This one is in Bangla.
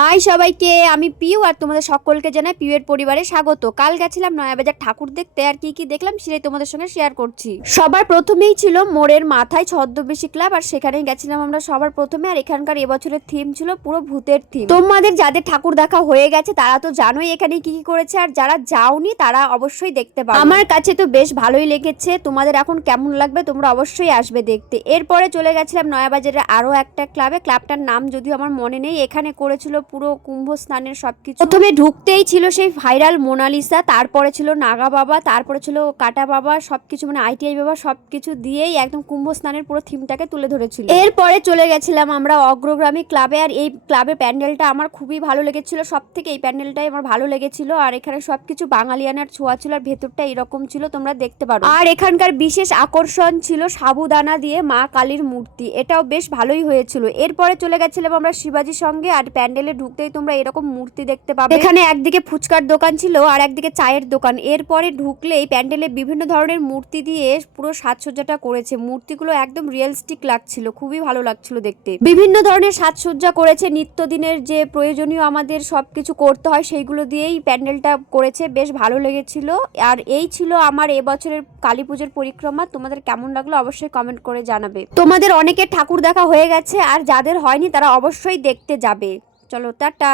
হাই সবাইকে, আমি পিউ আর তোমাদের সকলকে জানাই পিউয়ের পরিবারে স্বাগত। কাল গেছিলাম নয়াবাজার ঠাকুর দেখতে, আর কি কি দেখলাম সেটাই তোমাদের সঙ্গে শেয়ার করছি। সবার প্রথমেই ছিল মোড়ের মাথায় ছদ্মবেশী ক্লাব, আর সেখানেই গেছিলাম আমরা সবার প্রথমে। আর এখানকার এবছরের থিম ছিল পুরো ভূতের থিম। তোমাদের যাদের ঠাকুর দেখা হয়ে গেছে তারা তো জানোই এখানে কি কি করেছে, আর যারা যাওনি তারা অবশ্যই দেখতে পাবে। আমার কাছে তো বেশ ভালোই লেগেছে, তোমাদের এখন কেমন লাগবে তোমরা অবশ্যই আসবে দেখতে। এরপরে চলে গেছিলাম নয়াবাজারের আরো একটা ক্লাবে, ক্লাবটার নাম যদিও আমার মনে নেই। এখানে করেছিল পুরো কুম্ভ স্নানের সবকিছু। প্রথমে ঢুকতেই ছিল সেই ভাইরাল মোনালিসা, তারপরে ছিল নাগা বাবা, তারপরে ছিল কাটা বাবা, সবকিছু মানে আইটিআই বাবা, সবকিছু দিয়েই একদম কুম্ভ স্নানের পুরো থিমটাকে তুলে ধরেছিল। এরপরে চলে গেছিলাম আমরা অগ্রগামী ক্লাবে, আর এই ক্লাবের প্যান্ডেলটা আমার খুবই ভালো লেগেছিল, সব থেকে এই প্যান্ডেলটাই আমার ভালো লেগেছিল। আর এখানে সবকিছু বাঙালিয়ানার ছোঁয়া ছিল, আর ভেতরটা এরকম ছিল, তোমরা দেখতে পারো। আর এখানকার বিশেষ আকর্ষণ ছিল সাবুদানা দিয়ে মা কালীর মূর্তি, এটাও বেশ ভালোই হয়েছিল। এরপরে চলে গেছিলাম আমরা শিবাজির সঙ্গে, আর প্যান্ডেলে ঢুকতেই তোমরা এরকম মূর্তি দেখতে পাবে। এখানে একদিকে ফুচকার দোকান ছিল আর একদিকে চায়ের দোকান। এরপরে ঢুকলেই প্যান্ডেলে বিভিন্ন ধরনের মূর্তি দিয়ে পুরো সাজসজ্জাটা করেছে। মূর্তিগুলো একদম রিয়েলিস্টিক লাগছিল, খুবই ভালো লাগছিল দেখতে। বিভিন্ন ধরনের সাজসজ্জা করেছে, নিত্যদিনের যে প্রয়োজনীয় আমাদের সবকিছু করতে হয় সেইগুলো দিয়েই প্যান্ডেলটা করেছে, বেশ ভালো লেগেছিল। আর এই ছিল আমার এবছরের কালী পুজোর পরিক্রমা। তোমাদের কেমন লাগলো অবশ্যই কমেন্ট করে জানাবে। তোমাদের অনেকের ঠাকুর দেখা হয়ে গেছে, আর যাদের হয়নি তারা অবশ্যই দেখতে যাবে। চলো টাটা।